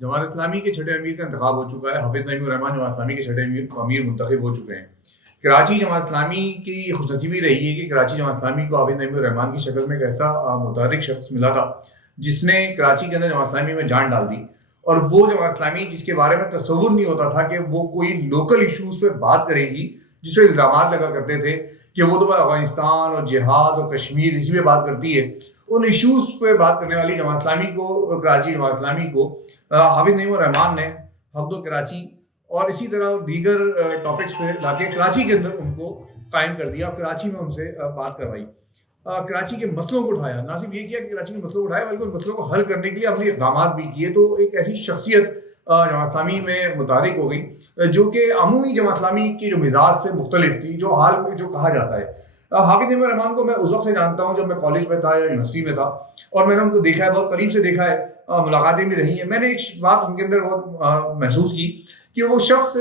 जमात इस्लामी के छठे अमीर का इंतखाब हो चुका है। हाफिज नईमुर रहमान जमात इस्लामी के छठे अमीर मुंतखब हो चुके हैं। कराची जमात इस्लामी की खुशनसीबी रही है कि कराची जमात इस्लामी को हाफिज नईमुर रहमान की शक्ल में एक ऐसा मुतहर्रिक शख्स मिला था जिसने कराची के अंदर जमात इस्लामी में जान डाल दी। और वो जमात इस्लामी जिसके बारे में तसव्वुर नहीं होता था कि वो कोई लोकल इशूज़ पे बात करेगी, जिस पे इल्ज़ामात लगा करते थे कि वो तो अफगानिस्तान और जिहाद और कश्मीर इसी पे बात करती है। उन इशूज़ पे बात करने वाली जमात इस्लामी को, कराची जमात इस्लामी को हाफिज नईमुर रहमान ने हक दो कराची और इसी तरह दीगर टॉपिक्स पे लाके कराची के अंदर उनको कायम कर दिया, कराची में उनसे बात करवाई, कराची के मसलों को उठाया। ना सिर्फ ये किया कि कराची के मसलों को उठाया, बल्कि उन मसलों को हल करने के लिए हमने इक़दाम भी किए। तो एक ऐसी शख्सियत जमात इस्लामी में मुतारिक हो गई जो कि अमूमी जमात इस्लामी की जो मिजाज से मुख्तलिफ थी, जो हाल में जो कहा जाता है। हाफिज नईमुर रहमान को मैं उस वक्त से जानता हूँ जब मैं कॉलेज में था या यूनिवर्सिटी में था, और मैंने उनको देखा है, बहुत करीब से देखा है, मुलाकातें भी रही हैं। मैंने एक बात उनके अंदर बहुत महसूस की कि वो शख्स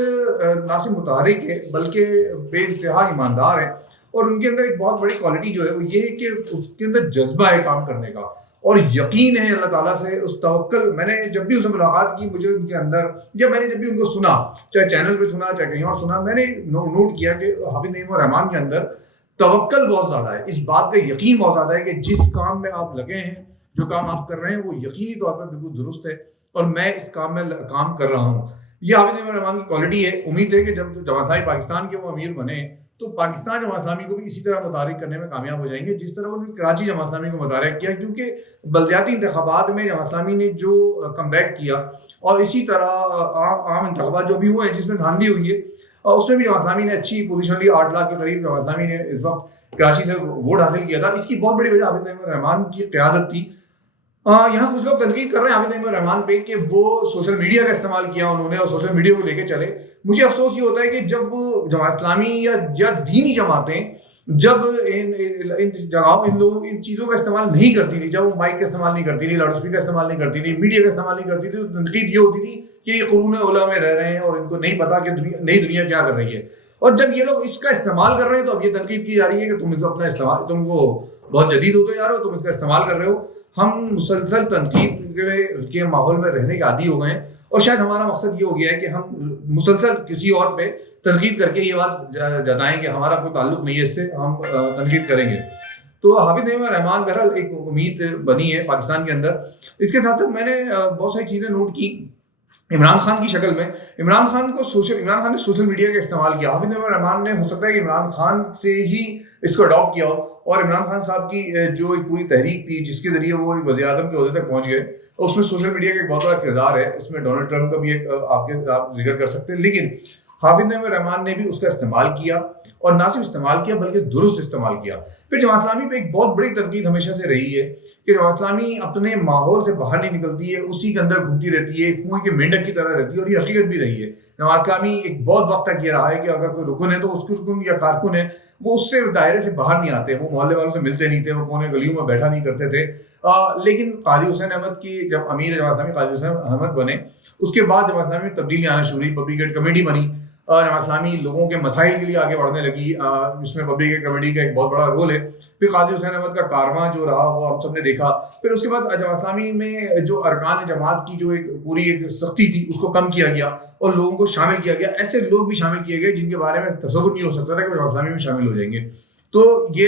ना सिर्फ मुतहर्रिक है बल्कि बेइंतहा ईमानदार है। और उनके अंदर एक बहुत बड़ी क्वालिटी जो है वो ये है कि उसके अंदर जज्बा है काम करने का और यकीन है अल्लाह ताला से, उस तवक्कुल। मैंने जब भी उनसे मुलाकात की, मुझे उनके अंदर, जब मैंने जब भी उनको सुना, चाहे चैनल पे सुना चाहे कहीं और सुना, मैंने नोट किया कि हाफिज नईमुर रहमान के अंदर तवक्कुल बहुत ज़्यादा है, इस बात का यकीन बहुत ज़्यादा है कि जिस काम में आप लगे हैं, जो काम आप कर रहे हैं, वो यकीनी तौर पर बिल्कुल दुरुस्त है और मैं इस काम में काम कर रहा हूँ। ये हाफिज नईमुर रहमान की क्वालिटी है। उम्मीद है कि जब जमात इस्लामी पाकिस्तान के वो अमीर बने तो पाकिस्तान जमात इस्लामी को भी इसी तरह मुतारिक करने में कामयाब हो जाएंगे जिस तरह उन्होंने कराची जमात इस्लामी को मुतारिक किया। क्योंकि बलदियाती इंतखाबात में जमात इस्लामी ने जो कमबैक किया और इसी तरह आम इंतखाबात जो भी हुए हैं जिसमें धांधली हुई है, उसमें भी जमात इस्लामी ने अच्छी पोजीशन ली। 8 लाख के करीब जमात इस्लामी ने इस वक्त कराची से वोट हासिल किया था। इसकी बहुत बड़ी वजह हाफिज नईमुर रहमान की क़यादत थी। यहाँ कुछ लोग तनकीद कर रहे हैं हाफिज नईमुर रहमान पे कि वो सोशल मीडिया का इस्तेमाल किया उन्होंने और सोशल मीडिया को लेके चले। मुझे अफसोस ये होता है कि जब जमात इस्लामी या दीनी जमातें जब इन जगहों इन चीज़ों का इस्तेमाल नहीं करती थी, जब वो माइक का इस्तेमाल नहीं करती थी, लाउड स्पीकर का इस्तेमाल नहीं करती थी, मीडिया का इस्तेमाल नहीं करती थी, तो तनकीद ये होती थी कि ये कुरून औला में रह रहे हैं और इनको नहीं पता कि नई दुनिया क्या कर रही है। और जब ये लोग इसका इस्तेमाल कर रहे हैं तो अब ये तनकीद की जा रही है कि तुम इसको अपना इस्तेमाल, तुमको बहुत जदीद होते जा रहे हो, तुम इसका इस्तेमाल कर रहे हो। हम मुसलसल तनकीद के माहौल में रहने के आदी हो गए हैं और शायद हमारा मकसद ये हो गया है कि हम मुसलसल किसी और पे तनकीद करके ये बात जताएं कि हमारा कोई ताल्लुक नहीं है इससे, हम तनकीद करेंगे। तो हाफिज नईमुर रहमान बहरहाल एक उम्मीद बनी है पाकिस्तान के अंदर। इसके साथ साथ मैंने बहुत सारी चीज़ें नोट की इमरान खान की शक्ल में। इमरान खान ने सोशल मीडिया का इस्तेमाल किया। हाफिज नईमुर रहमान ने, हो सकता है कि इमरान खान से ही इसको अडॉप्ट किया हो और इमरान खान साहब की जो एक पूरी तहरीक थी जिसके जरिए वो वज़ीर-ए-आज़म के ओहदे तक पहुंच गए, उसमें सोशल मीडिया का एक बहुत बड़ा किरदार है। इसमें डोनाल्ड ट्रंप का भी एक आप जिक्र कर सकते हैं। लेकिन हाफिज नईमुर रहमान ने भी उसका इस्तेमाल किया और ना सिर्फ इस्तेमाल किया बल्कि दुरुस्त इस्तेमाल किया। फिर जमात इस्लामी पे एक बहुत बड़ी तनकीद हमेशा से रही है कि जमात इस्लामी अपने माहौल से बाहर नहीं निकलती है, उसी के अंदर घूमती रहती है, कुएं के मेंढक की तरह रहती है। और ये हकीकत भी रही है। जमात इस्लामी एक बहुत वक्त तक ये रहा है कि अगर कोई रुकन है तो उसके रुकन या कारकुन है, वो उससे दायरे से बाहर नहीं आते, वो मोहल्ले वालों से मिलते नहीं थे, वो कोने गलियों में बैठा नहीं करते थे। लेकिन काजी हुसैन अहमद की जब अमीर जमात इस्लामी काजी हुसैन अहमद बने, उसके बाद जमात इस्लामी में तब्दीली आना शुरू हुई। पब्लिक एड कमेटी बनी, जमात इस्लामी लोगों के मसाइल के लिए आगे बढ़ने लगी, इसमें पब्लिक एड कमेटी का एक बहुत बड़ा रोल है। फिर काजी हुसैन अहमद का कारवां जो रहा वो हम सब ने देखा। फिर उसके बाद जमात इस्लामी में जो अरकान जमात की जो एक पूरी एक सख्ती थी उसको कम किया गया और लोगों को शामिल किया गया। ऐसे लोग भी शामिल किए गए जिनके बारे में तसव्वुर नहीं हो सकता था कि वो जमात इस्लामी में शामिल हो जाएंगे। तो ये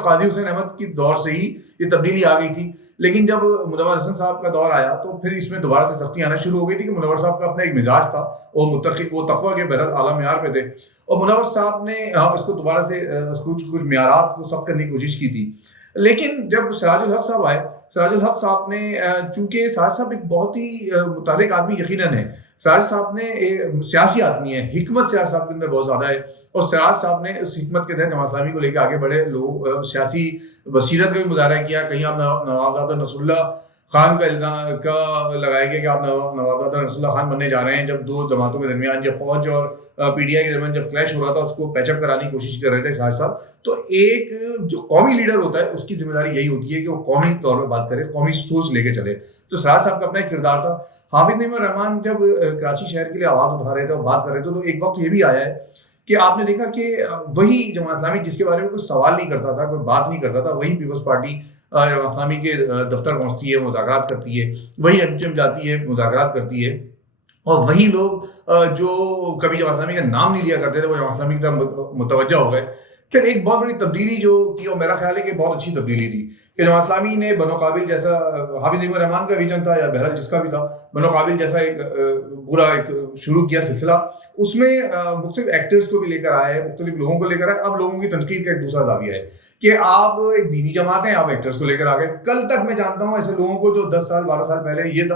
काजी हुसैन अहमद की दौर से ही ये तब्दीली आ गई थी। लेकिन जब मुनव्वर हसन साहब का दौर आया तो फिर इसमें दोबारा से सख्ती आना शुरू हो गई थी कि मुनव्वर साहब का अपना एक मिजाज था, वो तकवा के बहरहाल आला मेयार पे थे और मुनव्वर साहब ने इसको दोबारा से कुछ मेयारात को सख्त करने की कोशिश की थी। लेकिन जब सिराजुल हक साहब आए, सिराजुल हक साहब ने, चूंकि सिराज साहब एक बहुत ही मुतहर्रिक आदमी यकीनन है, सिराज साहब ने सियासी आदमी है, हिकमत सिराज साहब के अंदर बहुत ज़्यादा है और सिराज साहब ने इस हिकमत के तहत जमात इस्लामी को लेकर आगे बढ़े। लोग सियासी बसीरत का भी मुजाहरा किया। कहीं आप नवाबजादा नसरुल्लाह खान का लगाया गया कि आप नवाबजादा नसरुल्लाह खान बनने जा रहे हैं। जब दो जमातों के दरमियान, जब फौज और पीडीआई के दरमियान जब क्लैश हो रहा था, उसको पैचअप कराने की कोशिश कर रहे थे सिराज साहब। तो एक जो कौमी लीडर होता है उसकी जिम्मेदारी यही होती है कि वो कौमी तौर पर बात करे, कौमी सोच लेके चले। तो सिराज साहब का अपना एक किरदार था। हाफिज नईमुर रहमान जब कराची शहर के लिए आवाज़ उठा रहे थे और बात कर रहे थे तो एक वक्त ये भी आया है कि आपने देखा कि वही जमात इस्लामी जिसके बारे में कोई सवाल नहीं करता था, कोई बात नहीं करता था, वही पीपल्स पार्टी جماعت اسلامی کے دفتر پہنچتی ہے، مذاکرات کرتی ہے، وہی MQM جاتی ہے، مذاکرات کرتی ہے، اور وہی لوگ جو کبھی جماعت اسلامی کا نام نہیں لیا کرتے تھے وہ جماعت اسلامی کی طرف متوجہ ہو گئے۔ پھر ایک بہت بڑی تبدیلی جو کی، اور میرا خیال ہے کہ بہت اچھی تبدیلی تھی، کہ جماعت اسلامی نے بنو قابل جیسا، حافظ نعیم الرحمان کا ویژن تھا یا بہرحال جس کا بھی تھا، بنو قابل جیسا ایک پورا ایک شروع کیا سلسلہ، اس میں مختلف ایکٹرز کو بھی لے کر آئے، مختلف لوگوں کو لے کر آئے۔ اب لوگوں کی تنقید کا ایک دوسرا زاویہ ہے کہ آپ ایک دینی جماعت ہیں، آپ ایکٹرز کو لے کر آ گئے۔ کل تک میں جانتا ہوں ایسے لوگوں کو جو 10 سال 12 سال پہلے یہ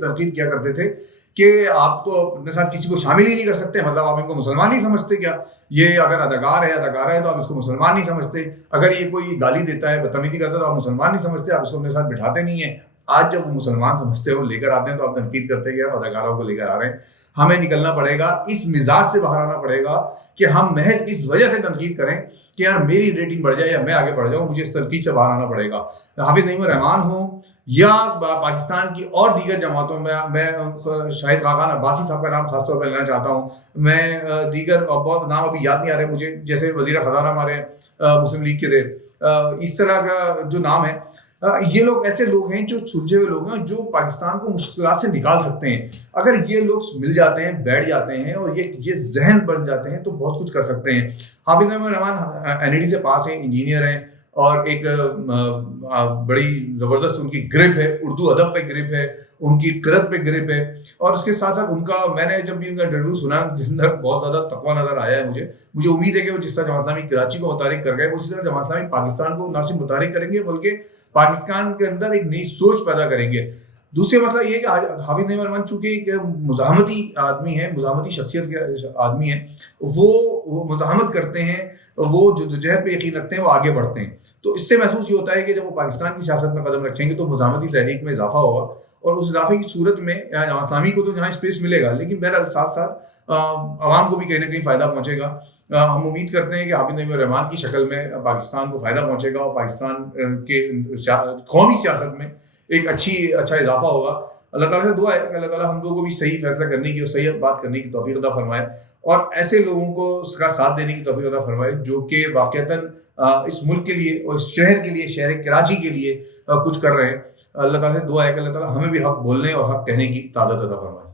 تنقید کیا کرتے تھے کہ آپ تو اپنے ساتھ کسی کو شامل ہی نہیں کر سکتے، مطلب آپ ان کو مسلمان نہیں سمجھتے کیا؟ یہ اگر اداکار ہے تو آپ اس کو مسلمان نہیں سمجھتے، اگر یہ کوئی گالی دیتا ہے، بدتمیزی کرتا ہے تو آپ مسلمان نہیں سمجھتے، آپ اس کو اپنے ساتھ بٹھاتے نہیں ہیں۔ آج جب وہ مسلمان سمجھتے ہو، لے کر آتے ہیں، تو آپ تنقید کرتے کہ آپ اداکاروں کو لے کر آ رہے ہیں۔ ہمیں نکلنا پڑے گا، اس مزاج سے باہر آنا پڑے گا کہ ہم محض اس وجہ سے تنقید کریں کہ یار میری ریٹنگ بڑھ جائے یا میں آگے بڑھ جاؤں، مجھے اس تنقید سے باہر آنا پڑے گا۔ حافظ نعیم الرحمان ہوں یا پاکستان کی اور دیگر جماعتوں میں شاہد خاقان عباسی صاحب کا نام خاص طور پر لینا چاہتا ہوں، میں دیگر بہت نام ابھی یاد نہیں آ رہے مجھے، جیسے وزیر خزانہ ہمارے مسلم لیگ کے تھے، اس طرح کا جو نام ہے، یہ لوگ ایسے لوگ ہیں جو سلجھے ہوئے لوگ ہیں، جو پاکستان کو مشکلات سے نکال سکتے ہیں۔ اگر یہ لوگ مل جاتے ہیں، بیٹھ جاتے ہیں اور یہ ذہن بن جاتے ہیں تو بہت کچھ کر سکتے ہیں۔ حافظ نعیم الرحمان NID سے پاس ہیں، انجینئر ہیں، اور ایک بڑی زبردست ان کی گرپ ہے، اردو ادب پہ گرپ ہے، ان کی قرت پہ گرپ ہے، اور اس کے ساتھ ساتھ ان کا، میں نے جب بھی ان کا انٹرویو سنا، ان کے اندر بہت زیادہ تقویٰ نظر آیا ہے مجھے امید ہے کہ وہ جس طرح جماعت اسلامی کراچی کو متحرک کر گئے، وہ اسی طرح جماعت اسلامی پاکستان کو نہ صرف متحرک کریں گے بلکہ پاکستان کے اندر ایک نئی سوچ پیدا کریں گے۔ دوسرا مسئلہ یہ کہ حافظ نعیم الرحمان چونکہ ایک مزاحمتی آدمی ہے، مزاحمتی شخصیت کے آدمی ہے، وہ مزاحمت کرتے ہیں، وہ جدوجہد پہ یقین رکھتے ہیں، وہ آگے بڑھتے ہیں۔ تو اس سے محسوس یہ ہوتا ہے کہ جب وہ پاکستان کی سیاست میں قدم رکھیں گے تو مزاحمتی تحریک میں اضافہ ہوگا، اور اس اضافے کی صورت میں جماعت اسلامی کو تو جہاں اسپیس ملے گا، لیکن بہرحال ساتھ ساتھ عوام کو بھی کہیں نہ کہیں فائدہ پہنچے گا۔ ہم امید کرتے ہیں کہ حافظ نعیم الرحمان کی شکل میں پاکستان کو فائدہ پہنچے گا، اور پاکستان کے قومی سیاست میں ایک اچھا اضافہ ہوگا۔ اللہ تعالیٰ سے دعا ہے کہ اللہ تعالیٰ ہم لوگوں کو بھی صحیح فیصلہ کرنے کی اور صحیح بات کرنے کی توفیق عطا فرمائے، اور ایسے لوگوں کو اس کا ساتھ دینے کی توفیق عطا فرمائے جو کہ واقعتاً اس ملک کے لیے اور اس شہر کے لیے، شہر کراچی کے لیے کچھ کر رہے ہیں۔ اللہ تعالیٰ سے دعا ہے کہ اللہ تعالیٰ ہمیں بھی حق بولنے اور حق کہنے کی طاقت عطا فرمائے۔